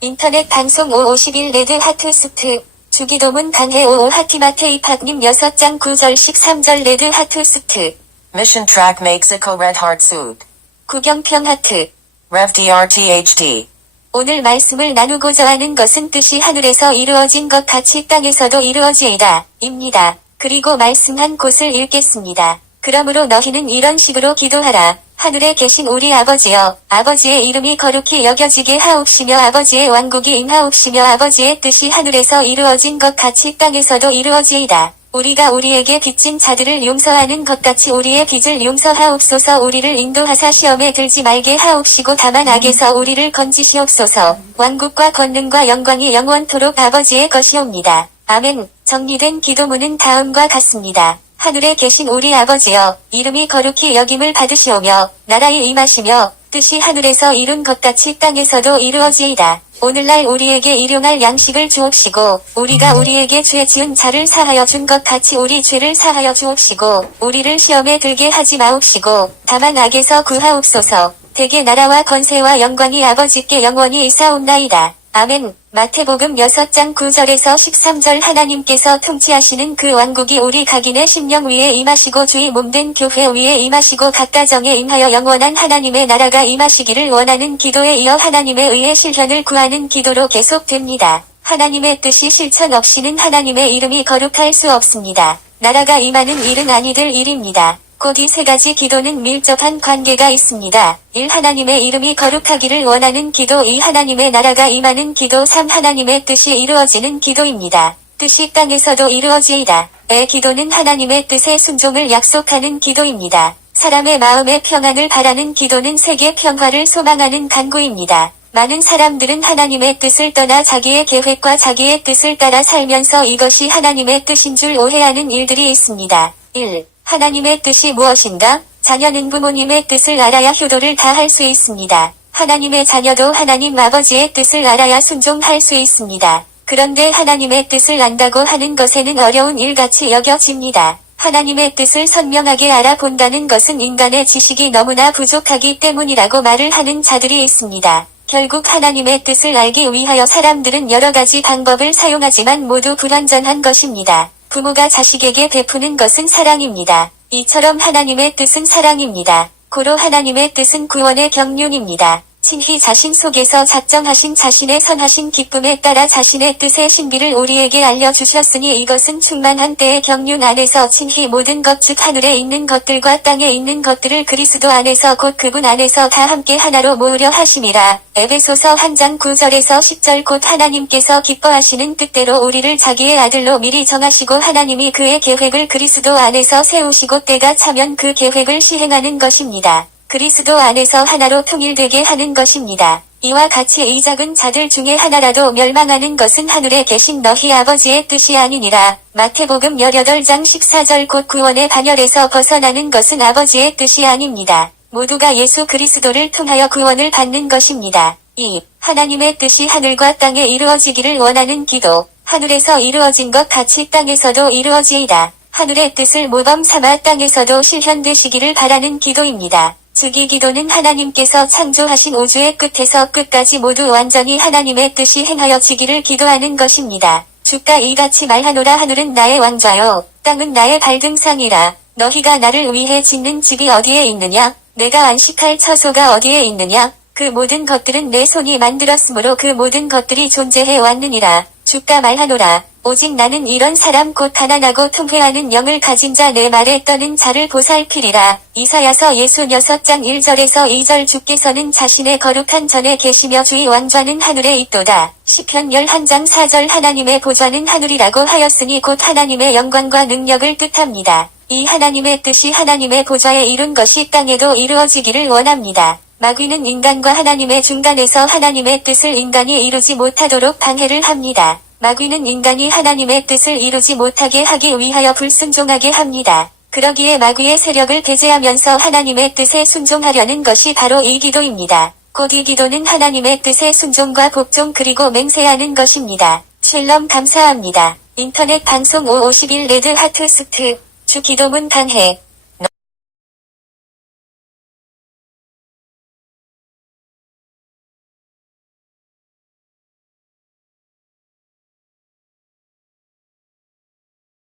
인터넷 방송 551 레드 하트 스트. 주기도문 강해 55 하티마테이팍님 6장 9절씩 3절 레드 하트 스트. Mission track Mexico Red Heart Suit. 구경평 하트. Rev DRTHD. 오늘 말씀을 나누고자 하는 것은 뜻이 하늘에서 이루어진 것 같이 땅에서도 이루어지이다. 입니다. 그리고 말씀한 곳을 읽겠습니다. 그러므로 너희는 이런 식으로 기도하라. 하늘에 계신 우리 아버지여, 아버지의 이름이 거룩히 여겨지게 하옵시며 아버지의 왕국이 임하옵시며 아버지의 뜻이 하늘에서 이루어진 것 같이 땅에서도 이루어지이다. 우리가 우리에게 빚진 자들을 용서하는 것 같이 우리의 빚을 용서하옵소서. 우리를 인도하사 시험에 들지 말게 하옵시고 다만 악에서 우리를 건지시옵소서. 왕국과 권능과 영광이 영원토록 아버지의 것이옵니다. 아멘. 정리된 기도문은 다음과 같습니다. 하늘에 계신 우리 아버지여, 이름이 거룩히 여김을 받으시오며 나라에 임하시며 뜻이 하늘에서 이룬 것 같이 땅에서도 이루어지이다. 오늘날 우리에게 일용할 양식을 주옵시고 우리가 우리에게 죄 지은 자를 사하여 준 것 같이 우리 죄를 사하여 주옵시고 우리를 시험에 들게 하지 마옵시고 다만 악에서 구하옵소서. 대개 나라와 권세와 영광이 아버지께 영원히 있사옵나이다. 아멘. 마태복음 6장 9절에서 13절 하나님께서 통치하시는 그 왕국이 우리 각인의 심령 위에 임하시고 주의 몸된 교회 위에 임하시고 각 가정에 임하여 영원한 하나님의 나라가 임하시기를 원하는 기도에 이어 하나님에 의해 실현을 구하는 기도로 계속됩니다. 하나님의 뜻이 실천 없이는 하나님의 이름이 거룩할 수 없습니다. 나라가 임하는 일은 아니될 일입니다. 곧 이 세 가지 기도는 밀접한 관계가 있습니다. 1. 하나님의 이름이 거룩하기를 원하는 기도. 2. 하나님의 나라가 임하는 기도. 3. 하나님의 뜻이 이루어지는 기도입니다. 뜻이 땅에서도 이루어지이다. 의 기도는 하나님의 뜻에 순종을 약속하는 기도입니다. 사람의 마음의 평안을 바라는 기도는 세계 평화를 소망하는 간구입니다. 많은 사람들은 하나님의 뜻을 떠나 자기의 계획과 자기의 뜻을 따라 살면서 이것이 하나님의 뜻인 줄 오해하는 일들이 있습니다. 1. 하나님의 뜻이 무엇인가? 자녀는 부모님의 뜻을 알아야 효도를 다할 수 있습니다. 하나님의 자녀도 하나님 아버지의 뜻을 알아야 순종할 수 있습니다. 그런데 하나님의 뜻을 안다고 하는 것에는 어려운 일같이 여겨집니다. 하나님의 뜻을 선명하게 알아본다는 것은 인간의 지식이 너무나 부족하기 때문이라고 말을 하는 자들이 있습니다. 결국 하나님의 뜻을 알기 위하여 사람들은 여러 가지 방법을 사용하지만 모두 불완전한 것입니다. 부모가 자식에게 베푸는 것은 사랑입니다. 이처럼 하나님의 뜻은 사랑입니다. 고로 하나님의 뜻은 구원의 경륜입니다. 친히 자신 속에서 작정하신 자신의 선하신 기쁨에 따라 자신의 뜻의 신비를 우리에게 알려주셨으니 이것은 충만한 때의 경륜 안에서 친히 모든 것 즉 하늘에 있는 것들과 땅에 있는 것들을 그리스도 안에서 곧 그분 안에서 다 함께 하나로 모으려 하심이라. 에베소서 1장 9절에서 10절 곧 하나님께서 기뻐하시는 뜻대로 우리를 자기의 아들로 미리 정하시고 하나님이 그의 계획을 그리스도 안에서 세우시고 때가 차면 그 계획을 시행하는 것입니다. 그리스도 안에서 하나로 통일되게 하는 것입니다. 이와 같이 이 작은 자들 중에 하나라도 멸망하는 것은 하늘에 계신 너희 아버지의 뜻이 아니니라. 마태복음 18장 14절 곧 구원의 반열에서 벗어나는 것은 아버지의 뜻이 아닙니다. 모두가 예수 그리스도를 통하여 구원을 받는 것입니다. 2. 하나님의 뜻이 하늘과 땅에 이루어지기를 원하는 기도. 하늘에서 이루어진 것 같이 땅에서도 이루어지이다. 하늘의 뜻을 모범 삼아 땅에서도 실현되시기를 바라는 기도입니다. 즉 이 기도는 하나님께서 창조하신 우주의 끝에서 끝까지 모두 완전히 하나님의 뜻이 행하여지기를 기도하는 것입니다. 주가 이같이 말하노라. 하늘은 나의 왕좌요 땅은 나의 발등상이라. 너희가 나를 위해 짓는 집이 어디에 있느냐? 내가 안식할 처소가 어디에 있느냐? 그 모든 것들은 내 손이 만들었으므로 그 모든 것들이 존재해 왔느니라. 주가 말하노라. 오직 나는 이런 사람 곧 가난하고 통회하는 영을 가진 자 내 말에 떠는 자를 보살피리라. 이사야서 66장 1절에서 2절 주께서는 자신의 거룩한 전에 계시며 주의 왕좌는 하늘에 있도다. 시편 11장 4절 하나님의 보좌는 하늘이라고 하였으니 곧 하나님의 영광과 능력을 뜻합니다. 이 하나님의 뜻이 하나님의 보좌에 이룬 것이 땅에도 이루어지기를 원합니다. 마귀는 인간과 하나님의 중간에서 하나님의 뜻을 인간이 이루지 못하도록 방해를 합니다. 마귀는 인간이 하나님의 뜻을 이루지 못하게 하기 위하여 불순종하게 합니다. 그러기에 마귀의 세력을 배제하면서 하나님의 뜻에 순종하려는 것이 바로 이 기도입니다. 곧 이 기도는 하나님의 뜻에 순종과 복종 그리고 맹세하는 것입니다. 샬롬 감사합니다. 인터넷 방송 551 레드 하트 스트 주 기도문 강해